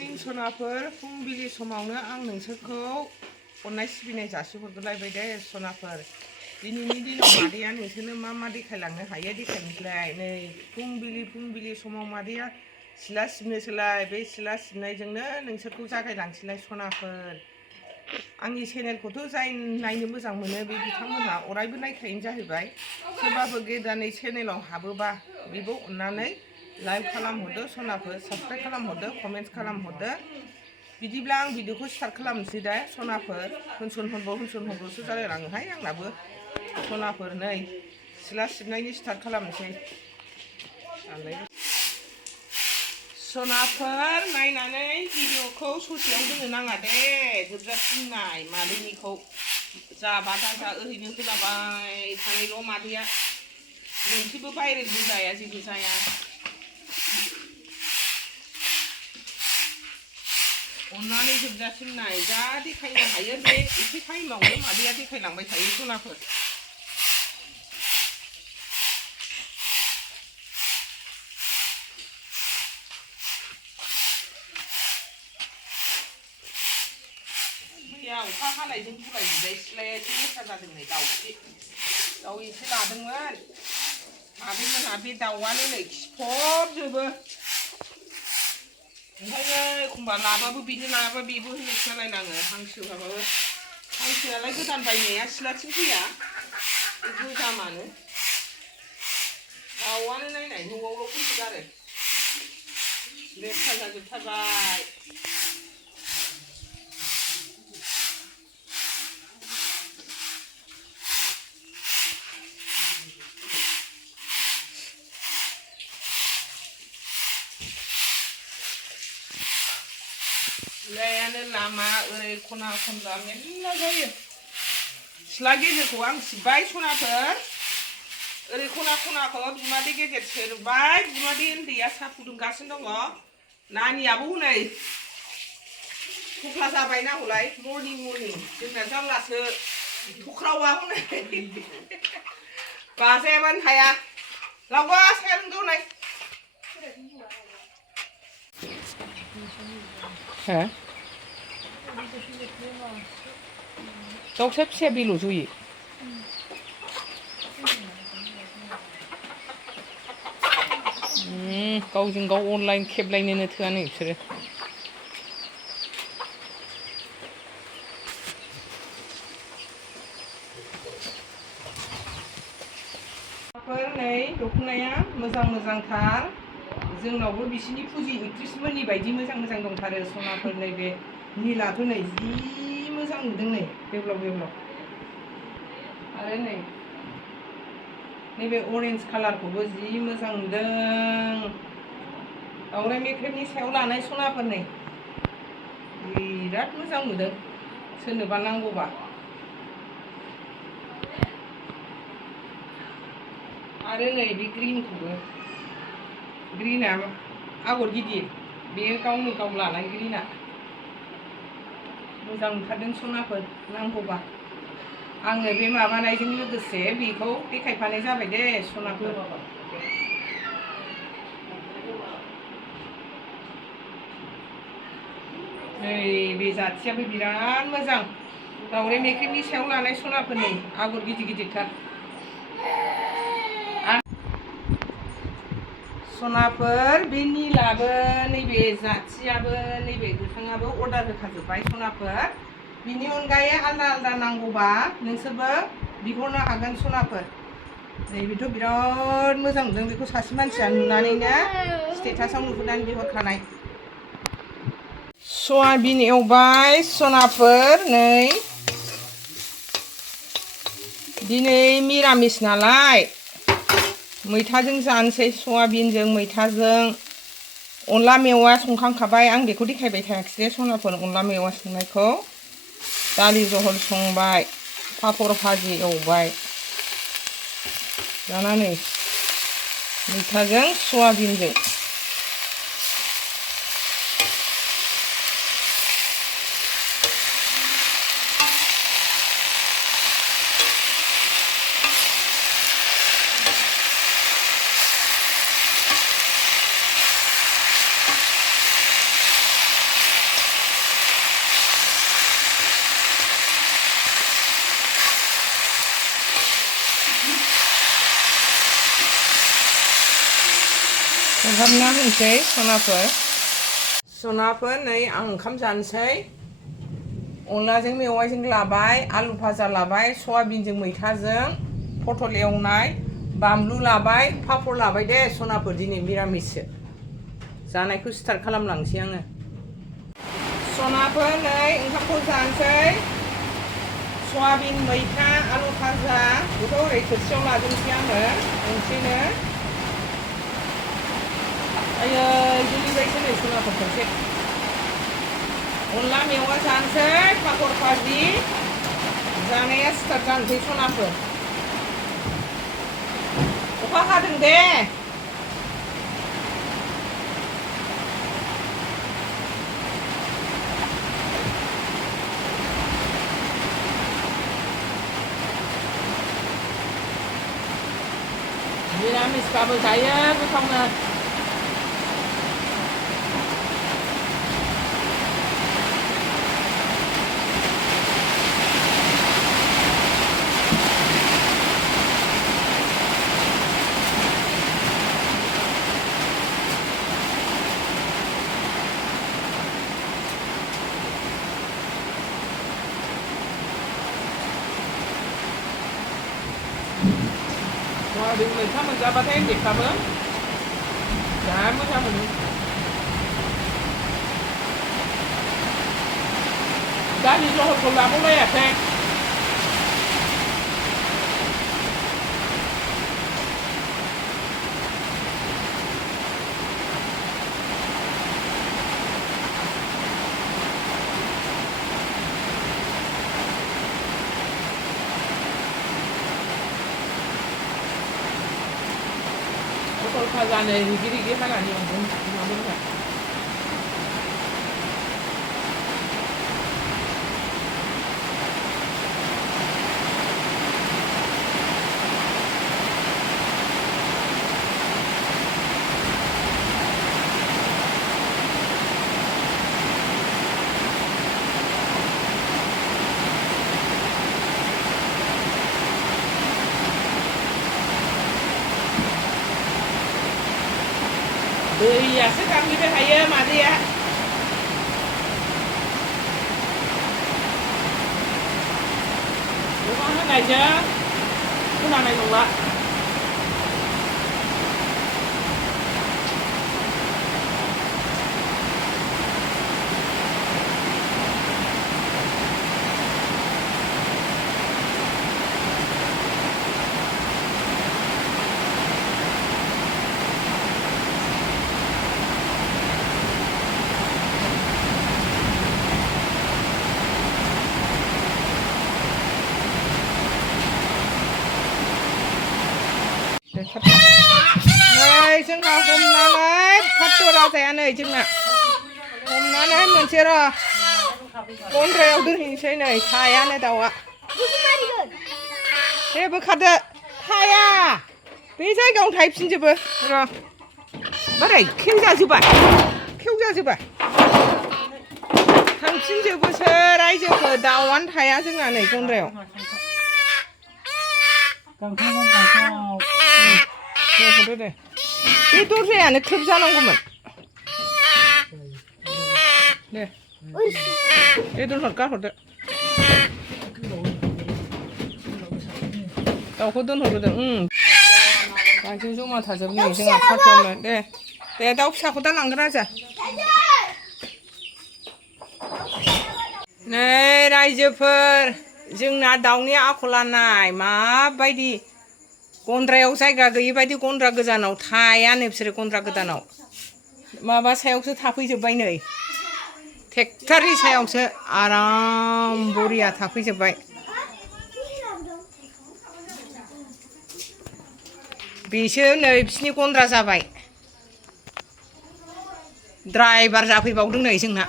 Morning सनाफोर फुंबिलि समावनो आं नोंसोरखौ अननाय सिबिनाय जासिहरग्रोलायबाय दे सनाफोर। दिनैनि दिनाव मादैया नोंसोरनो मा देखायलांनो हायो देखायनोसैलाय। नै फुंबिलि समाव मादैया सिला सिबनोसैलाय। बे सिला सिबनायजोंनो नोंसोरखौ जागायलांसैलाय सनाफोर। आंनि चेनेलखौथ' जाय नायनो मोजां मोनो बे बिथांमोनहा अरायबो नायखायो जाहैबाय। सोरबाबो गोदानै चेनेलाव हाबोबा बेबो अननानै लाइक खालामहरदो सनाफोर, साबस्क्राइब खालामहरदो, कमेन्ट्स खालामहरदो। बिदिब्ला आं भिडिअखौ स्टार्ट खालामनोसै दा सनाफोर। होनसन हरबावसो जालायलाङोहाय आंनाबो सनाफोर। नै सिला सिबनायनि स्टार्ट खालामनोसै सनाफोर। नायनानै भिडिअखौ ससेयाव दोननो नाङा दे, जोबजासिम नाय मादैनिखौ। जाबा दाजा ओरैनो होलाबाय थानायल' मादैया, मोनसेबो भाइरेलबो जाया, जेबो जाया। अननानै जोबजासिम नाय, जा देखायनो हायो बे एसे टाइमावनो मादैया देखायलांबाय थायो सनाफोर। मैया अखा हानायजों गुलाय-गुजाय सिथ्लाया एसे लेथ्रा जादों। नै दाउ एसे लादोंमोन मादैमोनहा, बे दाउआनो नै खिफबजोबो। ओंखायनो एखमबा लाबाबो बिनो लायाबा बेबो होननायसो जालायलाङो। हांसोआलाय गोदान बायनाया सिलाथिं फैया, बे गोजामानो। दाउआनो नायनाय न'आवल' फैसोगारो, लेथ्रा जाजोबथारबाय। सिलायानो लामा ओरै खना खनला मेरला जायो। सिला गेजेरखौ आं सिबबाय सनाफोर। ओरै खना खनाखौ बिमादै गेजेर सेरबाय। बिमादै उन्दैया साहा फुदुंगासिनो दङ। नानियाबो हनै थख्ला जाबाय नाहलाय, मर्निं जोंना जारलासो थख्रावा हनै बाजायाबानो थाया। लावबा साया रोंगौ नाय दाउ फिसा फिसाया बेल' जयो। गावजों गाव अनलाइन खेबलायनोनो थोआ नै बिसोरो। नै दख'नाया मोजांथार। जोंनावबो बिसिनि फुजि एक्ट्रिसफोरनि बायदि मोजां दंथारो सनाफोर। नैबे नीलाथ' नै जि मोजां नुदों, नै बेब्लाव। आरो नैबे अरेन्ज कालारखौबो जि मोजां नुदों। दावराइ मोख्रेबनि सायाव लानाय सनाफोर, नै बिराद मोजां नुदों। सोरनोबा नांगौबा। आरो नै बे ग्रिनखौबो, ग्रिना आगर गिदिर, बे गावनो गाव लानाय ग्रिना मोजां नुथारदों सनाफोर। नांगौबा आङो बे माबानायजों लोगोसे बेखौ देखायफानाय जाबाय दे सनाफोर। नै बे जाथियाबो बिराद मोजां, दावराइ मोख्रेबनि सायाव लानाय सनाफोर। नै आगर गिदिरथार सनाफोर। बे नीलाबो, नैबे जाथियाबो, नैबे गोथाङाबो अर्डार होखाजोब्बाय सनाफोर। बिनि अनगायै आलदा नांगौबा नोंसोरबो बिहरनो हागोन सनाफोर। नै बेथ' बिराद मोजां नुदों, बेखौ सासे मानसिया नुनानैनो स्टेटासाव नुहुरनानै बिहरखानाय। सयाबिन एवबाय सनाफोर। नै दिनै मिरामिस नालाय मैथाजों जानोसै, सयाबिनजों मैथाजों। अनला मेवा संखांखाबाय, आं बेखौ देखायबाय थायाखिसै दे सनाफोर। अनला मेवा संनायखौ दालि जहल संबाय, पापर भाजि एवबाय। दाना नै मैथाजों सयाबिनजों। खोबहाबना होनोसै सनाफोर नै आं ओंखाम जानोसै अनलाजों मेवाइजों लाबाय आलु भाजा लाबाय सयाबिनजों मैथाजों पटल एवनाय बानलु लाबाय पापर लाबाय दे सनाफोर दिनै मिरामिससो जानायखौ स्टार्ट खालामलांसै आङो सनाफोर नै ओंखामखौ जानोसै सयाबिन मैथा आलु भाजा बेखौ ओरै थोरसियाव लाजोबनोसै आङो ओंख्रिनो आयै गोलैबायसो नै सनाफोर खनसे अनला मेवा जानोसै पापर भाजि जानाया स्टार्ट जानोसै सनाफोर अखा हादों दे मिरामिसबाबो जायो गोथावनो सयाबिन मैथा मोनजाबाथाय उन्दैफ्राबो जा मोजां मोनो दालि जहलखौ लाबावलायाखै पटल भाजानो रिगि रिगि हानानै एवगोन माबाफोरा दैयासो गाबनिफ्राय हायो मादैया अखा हानायजों खोनानाय नंला नै जोंहा हमनानै फाथो राजाया नै जोंना हमनानै मोनसे र' गन्द्रायाव दोनहैनोसै नै थायानो दाउआ दे बोखारदो थाया बे जायगायावनो थाहैफिनजोबो र' बोरै खेवजाजोबा थांफिनजोबोसो रायजोफोर दाउआनो थाया जोंना नै गन्द्रायाव हरदो दे बे दरजायानो खोब जानांगौमोन दे दोनहर गारहरदो दाउखौ दोनहरदो गाइखेर जमा थाजोबनो जोंहा फाथ'नो दे दाउ फिसाखौ दा लांगोन राजा नै रायजोफोर जोंना दाउनि आखला नाय माबायदि गन्द्रायाव जायगा गैयि बायदि गन्द्रा गोजानाव थायानो बिसोरो गन्द्रा गोदानाव माबा सायावसो थाफैजोब्बाय नै ट्रेक्टरनि सायावसो आराम बरिया थाफैजोब्बाय बिसो नै बिसिनि गन्द्रा जाबाय ड्राइभार जाफैबावदों नै जोंना